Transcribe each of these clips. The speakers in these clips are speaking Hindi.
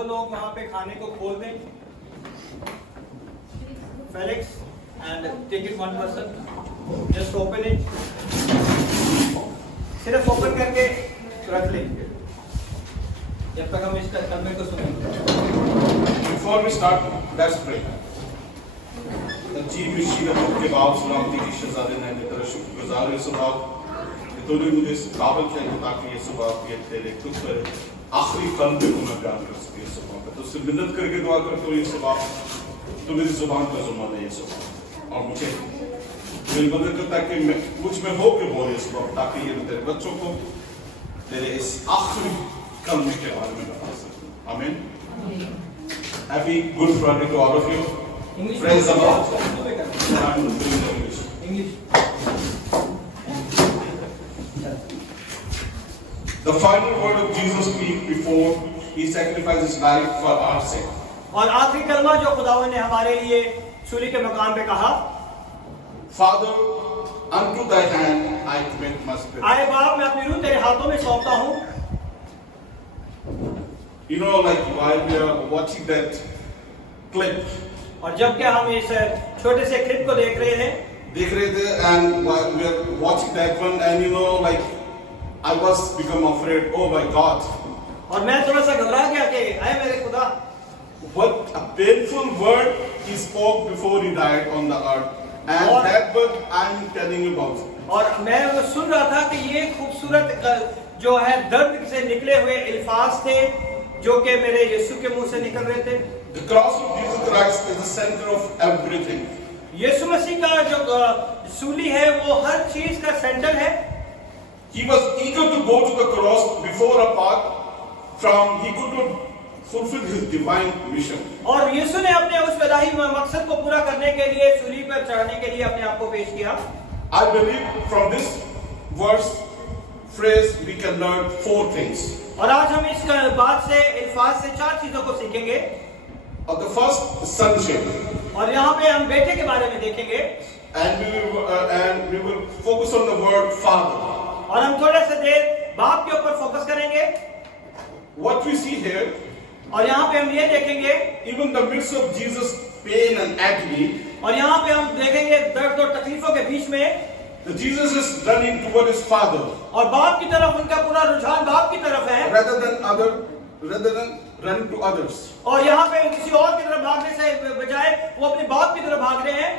दो लोग वहां पे खाने को खोल दें, Felix and take it one person, just open it, सिर्फ ओपन करके रख लें जब तक हम इसका तर्जुमे को सुनेंगे। Before we start, let's pray. जी मिशीर के बाप सलामती की शहजादे ने तेरा शुक्रगुजार है सुबह कि तूने मुझे इस काबिल किया ताकि ये सुबह ये तेरे खुद पर आखिरी कल पे मैं बयान कर सके सुबह पे। तो उससे मिन्नत करके दुआ करता हूँ ये सुबह तो मेरी जुबान का जुम्मा दे ये सुबह और मुझे मेरी मदद करता है कि मैं मुझ में हो के बोले इस वक्त ताकि ये तेरे बच्चों को तेरे इस आखिरी कलमे के बारे में बता सकूं। आमीन। Happy Good Friday to all of you. Praise the Lord. I'm doing English. The final word of Jesus speak before he sacrificed his life for our sake. और आखिरी कलमा जो खुदावन ने हमारे लिए सूली के मकाम पे कहा, Father, unto thy hand I commit my spirit. आए बाप मैं अपनी रूह तेरे हाथों में सौंपता हूँ। You know, like while we are watching that clip, और जब क्या हम इस छोटे से क्लिप को देख रहे थे and while we are watching that one, and you know, like I was become afraid. Oh my God! और मैं थोड़ा सा घबरा गया कि आए मेरे खुदा, What a painful word he spoke before he died on the earth, and that word I am telling you about. और मैं वो सुन रहा था कि ये खूबसूरत जो है दर्द से निकले हुए अल्फाज थे जो कि मेरे यीशु के मुंह से निकल रहे थे। The cross of Jesus Christ is the center of everything. यीशु मसीह का जो सूली है वो हर चीज का सेंटर है। He was eager to go to the cross before apart from he could not fulfill his divine mission. और यीशु ने अपने उस इलाही मकसद को पूरा करने के लिए सूली पर चढ़ने के लिए अपने आप को पेश किया। I believe from this verse phrase we can learn 4 things. और आज हम इस बात से अल्फाज से 4 चीजों को सीखेंगे। The first, sonship, और यहाँ पे हम बेटे के बारे में देखेंगे and we will focus on the word father. और हम थोड़ा सा देर बाप के ऊपर फोकस करेंगे। What we see here, और यहाँ पे हम ये देखेंगे, even the midst of Jesus' pain and agony, और यहाँ पे हम देखेंगे दर्द और तकलीफों के बीच में Jesus is running toward his father, और बाप की तरफ उनका पूरा रुझान बाप की तरफ है, rather than running to others. और यहाँ पे किसी और की तरफ भागने से बजाय वो अपने बाप की तरफ भाग रहे हैं।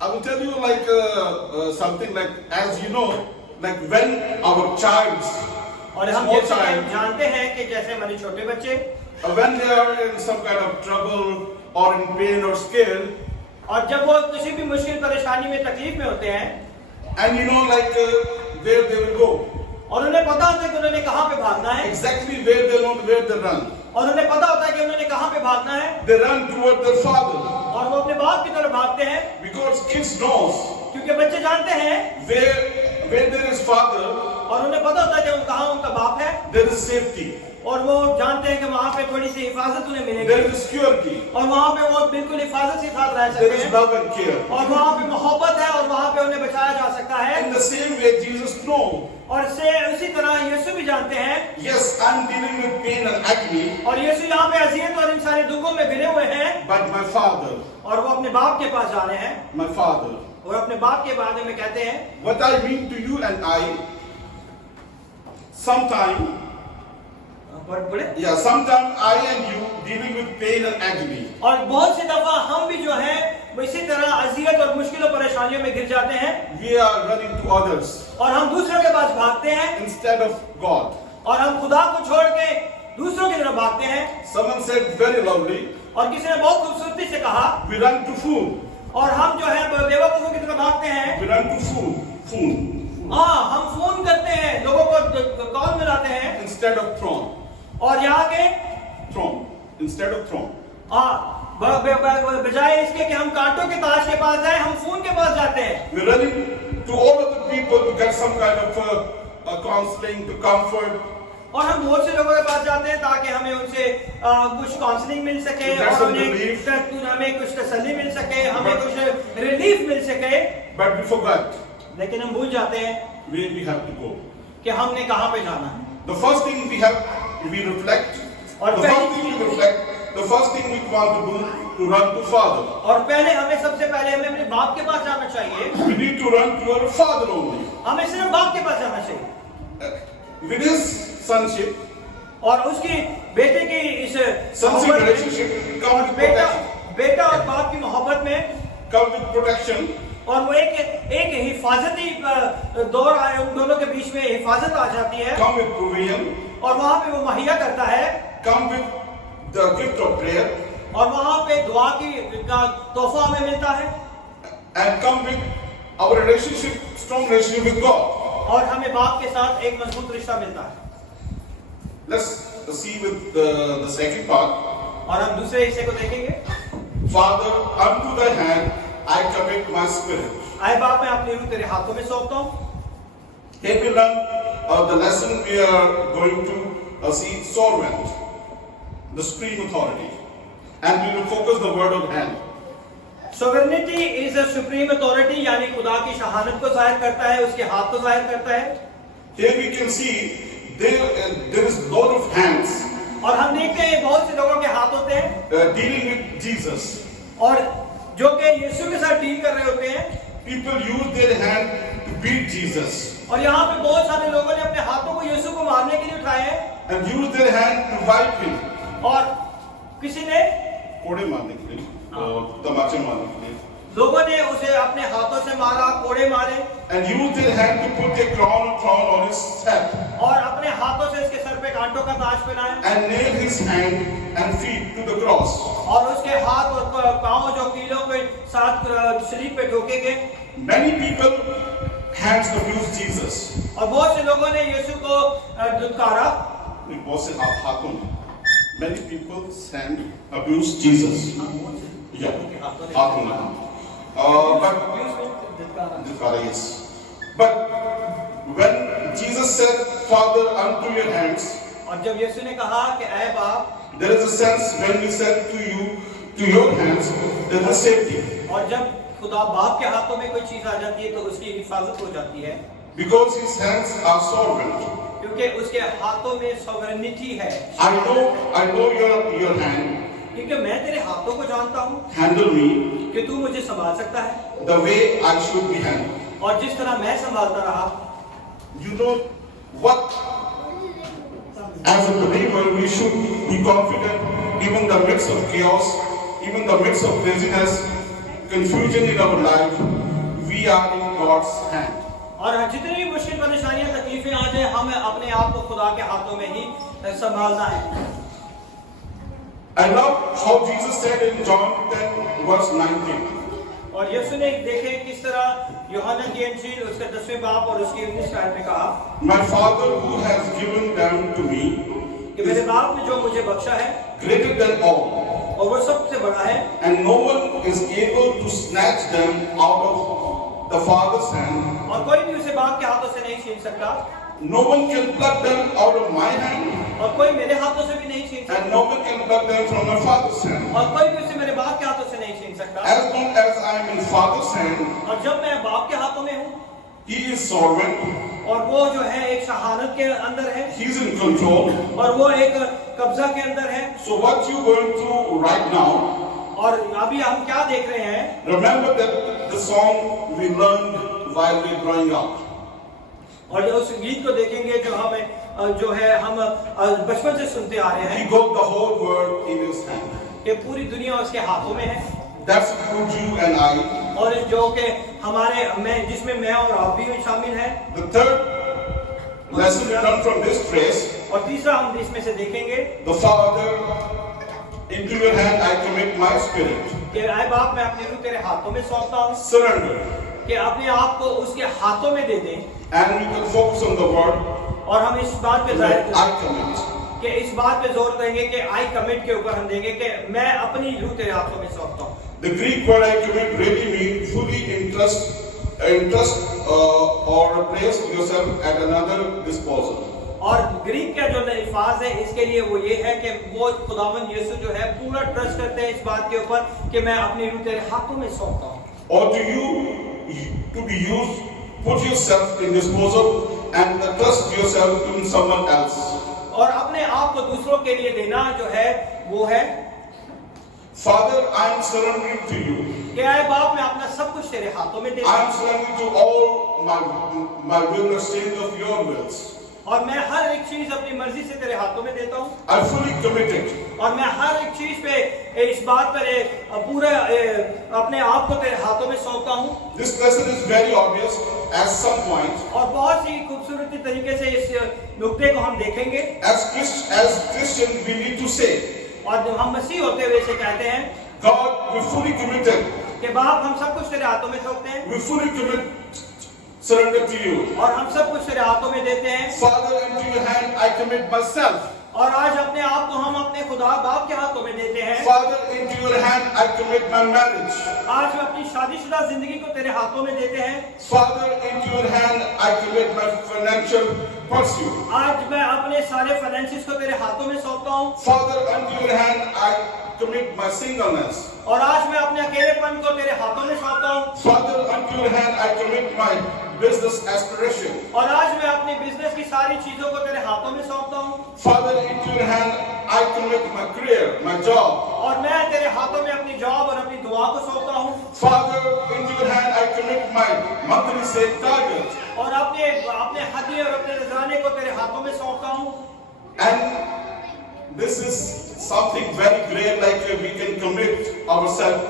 I will tell you like something like, as you know, like when our child, और हम small जैसे child, जानते हैं कि जैसे हमारे छोटे बच्चे when they are in some kind of trouble or in pain or scare, और जब वो किसी भी मुश्किल परेशानी में तकलीफ में होते हैं, and you know like where they will go, और उन्हें पता होता है कि उन्होंने कहाँ पे भागना है, exactly where they know where they run. और उन्हें पता होता है कि उन्होंने कहाँ पे भागना है, They run toward their father और वो अपने बाप की तरफ भागते हैं, because kids knows क्योंकि बच्चे जानते हैं where there is father, और उन्हें पता होता है कि कहाँ उनका बाप है, there is safety, और वो जानते हैं कि वहाँ पे थोड़ी सी हिफाजत उन्हें मिलेगी, there is security, और वहाँ पे वो बिल्कुल हिफाजत के साथ रह there सकते is हैं, love and care. और वहाँ पे मोहब्बत है और वहाँ पे उन्हें बचाया जा सकता है। In the same way, Jesus knows. और से उसी तरह यीशु भी जानते हैं, Yes, I'm dealing with pain and agony, और यीशु यहाँ पे अज़ियत और इन सारे दुखों में घिरे हुए हैं, but my father, और वो अपने बाप के पास जा रहे हैं, my father. और अपने बाप के बारे में कहते हैं, What I mean to you and I, sometime I and you dealing with pain and agony. और बहुत सी दफा हम भी जो है इसी तरह अज़ियत और मुश्किलों परेशानियों में गिर जाते हैं, We are running to others और हम दूसरों के पास भागते हैं, instead of God. और हम खुदा को छोड़ के दूसरों की तरफ भागते हैं। Someone said very lovely, और किसी ने बहुत खूबसूरती से कहा, we run to food. और हम जो है बेवकूफों की तरफ भागते हैं। We run to food. हाँ, हम फोन करते हैं, लोगों को कॉल मिलाते हैं, Instead of throne. और यहाँ के Instead of throne. हाँ बजाय इसके कि हम कांटों के ताश के पास जाए, हम फोन के पास जाते हैं। We're running to all of the people to get some kind of counseling, to comfort. और हम बहुत से लोगों के पास जाते हैं ताकि हमें उनसे कुछ काउंसलिंग मिल सके, और हमें कुछ तसल्ली मिल सके, हमें कुछ रिलीफ मिल सके। But we forgot लेकिन हम भूल जाते हैं where we have to go. कि हमने कहाँ पे जाना है। The first thing we reflect और The first thing we reflect, the first thing we want to do, to run to Father. और पहले हमें सबसे पहले हमें अपने बाप के पास जाना चाहिए. We need to run to our Father only. हमें सिर्फ बाप के पास जाना चाहिए. With His sonship, और उसकी बेटे की इस sonship relationship comes with protection. बेटा और बाप की मोहब्बत में Comes with protection. और वो एक हिफाजती दौर आए, उन दोनों के बीच में हिफाजत आ जाती है. Come with provision. और वहाँ पे वो मुहैया करता है. Come with the gift of prayer. और वहाँ पे दुआ का तोहफा हमें मिलता है. And come with our relationship, strong relationship with God. और हमें बाप के साथ एक मजबूत रिश्ता मिलता है. Let's see with the second part. और हम दूसरे हिस्से को देखेंगे. Father, unto thy hand I commit my spirit. आए बाप, मैं अपनी रूह तेरे हाथों में सौंपता हूँ. Here we learn the lesson we are going to see servant, the supreme authority, and we will focus the word on hand. Sovereignty is a supreme authority, यानी खुदा की शहानत को जाहिर करता है, उसके हाथ को जाहिर करता है. Here we can see there is lot of hands. और हम देखते हैं बहुत से लोगों के हाथ होते हैं dealing with Jesus. और जो कि यीशु के साथ डील कर रहे होते हैं. People use their hand to beat Jesus. और यहाँ पे बहुत सारे लोगों ने अपने हाथों को यीशु को मारने के लिए उठाए हैं. And use their hand to wipe him. और किसी ने कोड़े मारने के लिए, तमाचे मारने के लिए. लोगों ने उसे अपने हाथों से मारा, कोड़े मारे. And use their hand to put a crown of thorn on his head. और अपने हाथों से इसके सर पे कांटों का ताज पहनाया. And nail his hand and feet to the cross. और उसके हाथ और पांव जो कीलों के साथ सलीब पे ठोके गए. Many people hands abuse Jesus. और बहुत से लोगों ने यीशु को दुत्कारा. बहुत से हाथों में. Many people's hand abuse Jesus. Yeah, हाथों में. But yes. But when Jesus said, Father, unto your hands, और जब यीशु ने कहा कि ऐ बाप, there is a sense when we said to you, to your hands, there is a safety. और जब खुदा बाप के हाथों में कोई चीज आ जाती है तो उसकी हिफाजत हो जाती है. Because his hands are sovereign. क्योंकि उसके हाथों में सॉवरेनिटी है. I know your hand. क्योंकि मैं तेरे हाथों को जानता हूँ. Handle me. कि तू मुझे संभाल सकता है. The way I should be handled. और जिस तरह मैं संभालता रहा. You know what? As a believer, we should be confident, even in the midst of chaos, even in the midst of laziness, confusion in our life, we are in God's hand. और जितनी भी मुश्किल परेशानियां तकलीफें आ जाए, हमें अपने आप को खुदा के हाथों में ही संभालना है. I love how Jesus said in John 10 verse 19. और यीशु ने देखे किस तरह यूहन्ना की इंजील उसके 10वें बाब और उसकी 19 आयत में कहा, My Father who has given them to me कि मेरे बाप ने जो मुझे बख्शा है greater than all, और वो सबसे बड़ा है. and no one is able to snatch them out of the Father's hand. और कोई भी उसे बाप के हाथों से नहीं छीन सकता. No one can pluck them out of my hand, और कोई मेरे हाथों से भी नहीं छीन सकता. and no one can pluck them from my Father's hand. और कोई भी उसे मेरे बाप के हाथों से नहीं छीन सकता. As long as I am in Father's hand, और जब मैं बाप के हाथों में हूँ, He is sovereign. और वो जो है एक शहानत के अंदर है. He is in control. और वो एक कब्जा के अंदर है. So what you going through right now? और अभी हम क्या देख रहे हैं? Remember that the song we learned while we growing up. और उस गीत को देखेंगे जो हमें जो है हम बचपन से सुनते आ रहे He हैं got the whole world in His hand. कि पूरी दुनिया उसके हाथों में है. That's includes you and I. और जो कि हमारे जिसमें मैं और आप भी शामिल हैं. The third lesson we learn from this phrase. और तीसरा हम इसमें से देखेंगे The Father, into your hand I commit my spirit. कि आए बाप, मैं अपनी रूह तेरे हाथों में सौंपता हूँ. Surrender. कि अपने आप को उसके हाथों में दे दें. And we can focus on the word. और हम इस बात पे जाहिर I commit. कि इस बात पे जोर देंगे कि आई कमिट के ऊपर हम देंगे कि मैं अपनी रूह तेरे हाथों में सौंपता हूँ. The Greek word I commit really means fully entrust or place yourself at another disposal. और ग्रीक का जो अल्फाज है इसके लिए वो ये है कि वो खुदावंद यीशु जो है पूरा ट्रस्ट करते हैं इस बात के ऊपर कि मैं अपनी रूह तेरे हाथों में सौंपता हूँ. Or to be used, put yourself in disposal and trust yourself to someone else. और अपने आप को दूसरों के लिए देना जो है वो है Father, I am surrendering to you. कि आए बाप मैं अपना सब कुछ तेरे हाथों में देता I हूँ am surrendering to all my will exchange of your wills. और मैं हर एक चीज अपनी मर्जी से तेरे हाथों में देता हूँ I fully committed. और मैं हर एक चीज पे इस बात पर पूरा अपने आप को तेरे हाथों में सौंपता हूँ। This lesson is very obvious at some point. और बहुत ही खूबसूरती तरीके से इस नुक्ते को हम देखेंगे। As Christians, we need to say, और जब हम मसीह होते हुए इसे कहते हैं God, we fully committed. कि बाप हम सब कुछ तेरे हाथों में सौंपते हैं We fully surrender to you. और हम सब कुछ तेरे हाथों में देते हैं। Father, into your hand I commit myself. और आज अपने आप को हम अपने खुदा बाप के हाथों में देते हैं। Father, into your hand I commit my marriage. आज मैं अपनी शादीशुदा जिंदगी को तेरे हाथों में देते हैं। Father, into your hand I commit my financial pursuit. आज मैं अपने सारे फाइनेंसिस को तेरे हाथों में सौंपता हूँ। Father, into your hand I commit my singleness. और आज मैं अपने अकेलेपन को तेरे हाथों में सौंपता हूँ। Father, into your hand I commit my business aspiration. और आज मैं अपनी बिजनेस की सारी चीजों को तेरे हाथों में सौंपता हूँ। Father, into your hand I commit my career, my job. और मैं तेरे हाथों में अपनी जॉब और अपनी दुआ को सौंपता हूँ। Father, into your hand I commit my monthly sale target. और अपने हदिये और अपने नजराने को तेरे हाथों में सौंपता हूँ। And this is something very great, like we can commit ourselves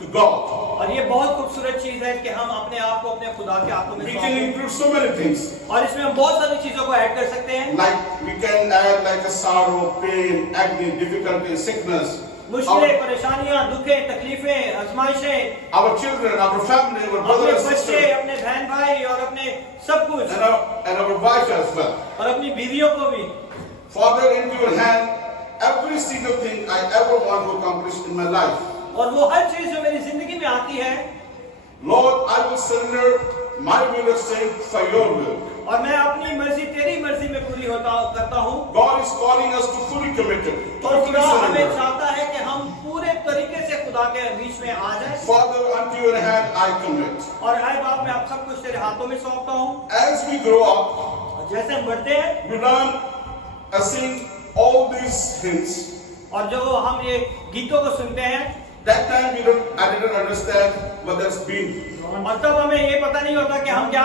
to God. और ये बहुत खूबसूरत चीज है कि हम अपने आप को अपने खुदा के हाथों में We सौंप can दें। include so many things. और इसमें हम बहुत सारी चीजों को ऐड कर सकते हैं। Like we can add like a sorrow, pain, agony, difficulty, sickness. मुश्किलें, परेशानियां, दुखें, तकलीफें, आजमाइशें, Our children, our family, our brother अपने and बच्चे, sister, अपने बहन भाई और अपने सब कुछ and our wife as well. और अपनी बीवियों को भी। Father, into your hand, every single thing I ever want to accomplish in my life. और वो हर चीज जो मेरी जिंदगी में आती है, Lord, I will surrender my will exchange for your will. और मैं अपनी मर्जी तेरी मर्जी में पूरी करता हूँ। God is calling us to fully committed, और totally खुदा हमें surrender. चाहता है कि हम पूरे तरीके से खुदा के बीच में आ जाएं। Father, unto your hand I commit. और आए बाप मैं आप सब कुछ तेरे हाथों में सौंपता हूँ। As we grow up, और जैसे हम बढ़ते हैं we learn and sing all these hymns. और जो हम ये गीतों को सुनते हैं, That time I didn't understand what that's been. और तब हमें ये पता नहीं होता कि हम क्या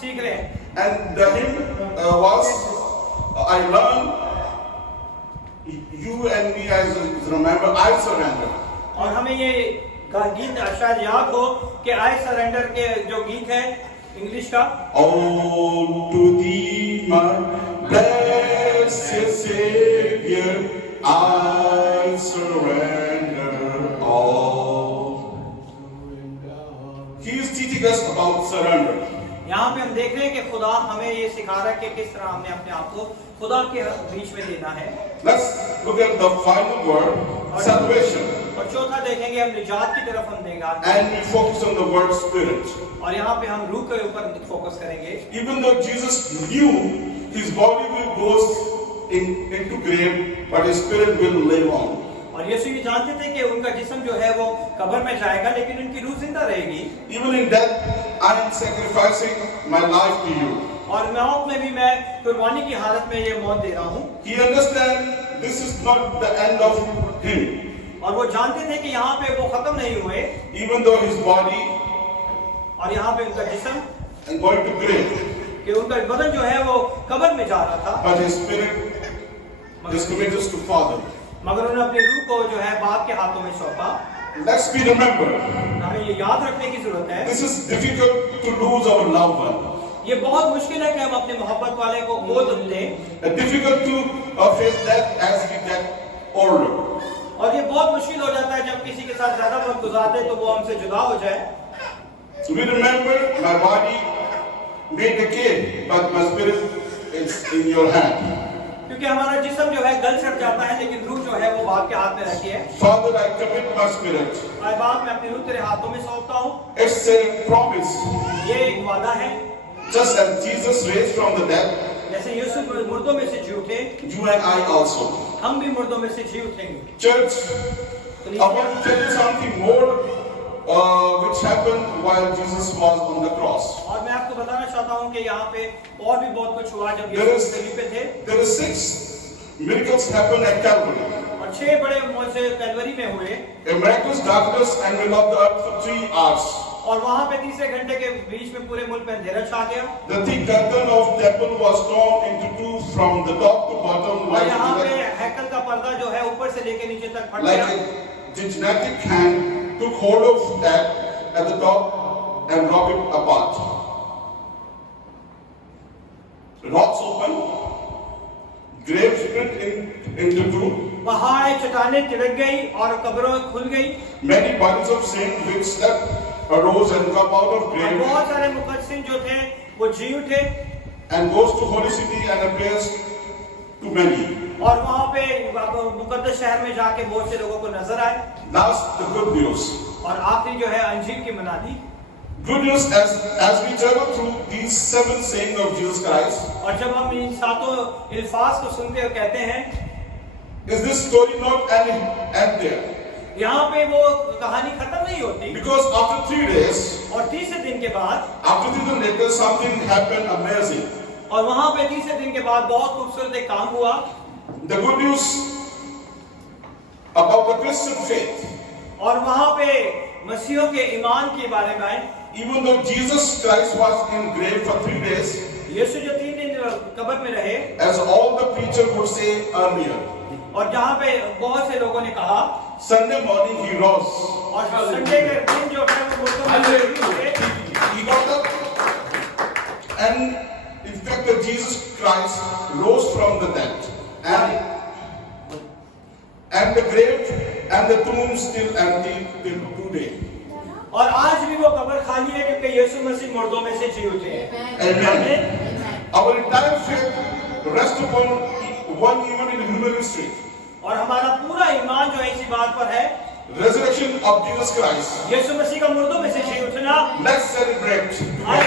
सीख रहे हैं। And the hymn was, I learned, you and me as remember, I surrender. और हमें ये गीत शायद याद हो कि आई सरेंडर के जो गीत है इंग्लिश का, Oh, to thee, my blessed Savior, I surrender all. He is teaching us about surrender. यहाँ पे हम देख रहे हैं कि खुदा हमें ये सिखा रहा है कि किस तरह हमने अपने आप को खुदा के बीच में देना है। Let's look at the final word, salvation. और चौथा देखेंगे हम निजात की तरफ हम देंगे, And we focus on the word spirit. और यहाँ पे हम रूह के ऊपर फोकस करेंगे। Even though Jesus knew his body will go into grave, but his spirit will live on. और यीशु ये जानते थे कि उनका जिस्म जो है वो कब्र में जाएगा, लेकिन उनकी रूह जिंदा रहेगी। Even in death, I am sacrificing my life to you. और मौत में भी मैं कुर्बानी की हालत में ये मौत दे रहा हूँ। He understands this is not the end of him. और वो जानते थे कि यहाँ पे वो खत्म नहीं हुए, Even though his body और यहाँ पे उनका जिस्म is going to grave, कि उनका बदन जो है वो कब्र में जा रहा था, but his spirit is committed to Father. मगर उन्होंने अपनी रूह को जो है बाप के हाथों में सौंपा। Let's be remember, हमें ये याद रखने की जरूरत है, this is difficult to lose our loved one. ये बहुत मुश्किल है कि हम अपने मोहब्बत वाले को खो दें, Difficult to face death as we get older. और ये बहुत मुश्किल हो जाता है जब किसी के साथ ज्यादा वक्त गुजारते तो वो हमसे जुदा हो जाए। We remember my body may decay, but my spirit is in your hand. क्योंकि हमारा जिस्म जो है गल सड़ जाता है, लेकिन रूह जो है वो बाप के हाथ में रहती है। Father, I commit my spirit. और बाप मैं अपनी रूह तेरे हाथों में सौंपता हूँ। It's a promise. ये एक वादा है, Just as Jesus raised from the dead, जैसे यीशु मुर्दों में से जी उठे, you and I also. हम भी मुर्दों में से जी उठेंगे। Church, I want to tell you something more which happened while Jesus was on the cross. और मैं आपको बताना चाहता हूँ कि यहाँ पे और भी बहुत कुछ हुआ जब There यीशु is- सलीब पे थे। There are 6 miracles happened at Calvary. और 6 बड़े मौजे कैलवरी में हुए A miraculous darkness enveloped the earth for 3 hours. और वहां पे तीसरे घंटे के बीच में पूरे मुल्क पे अंधेरा छा गया। The thick curtain of temple was torn into 2 from the top to bottom, और यहाँ पे हैकल का पर्दा जो है ऊपर से लेके नीचे तक फट like गया। a gigantic hand took hold of that at the top and broke it apart. Rocks opened, graves split into 2. पहाड़ चट्टानें तिड़क गई और कब्रों खुल गई। Many bodies of saints which slept arose and come out of और grave बहुत सारे मुकद्दसीन जो थे वो जी उठे and goes to holy city and appears to many. और वहां पे मुकद्दस शहर में जाके बहुत से लोगों को नजर आए। That's the good news. और आखिरी जो है अंजीर की मनादी। Good news as we travel through these 7 sayings of Jesus Christ. और जब हम इन 7 अल्फाज को सुनते और कहते हैं, Is this story not end there? यहाँ पे वो कहानी खत्म नहीं होती। Because after 3 days, और तीसरे दिन के बाद, after 3 days later, something happened amazing. और वहां पे तीसरे दिन के बाद बहुत खूबसूरत एक काम हुआ। The good news about the Christian faith. और वहां पे मसीहों के ईमान के बारे में, Even though Jesus Christ was in grave for 3 days, यीशु जो 3 दिन कब्र में रहे, as all the preachers would say earlier, और जहाँ पे बहुत से लोगों ने कहा, Sunday morning he rose. और संडे के दिन जो है वो मुर्दों में He got up, and in fact that Jesus Christ rose from the dead, and the grave and the tomb still empty till today. और आज भी वो कब्र खाली है क्योंकि यीशु मसीह मुर्दों में से जी उठे हैं। Amen. Our entire faith rests upon one event in human history. और हमारा पूरा ईमान जो है इसी बात पर है, Resurrection of Jesus Christ. यीशु मसीह का मुर्दों में से जी उठना। Let's celebrate. आज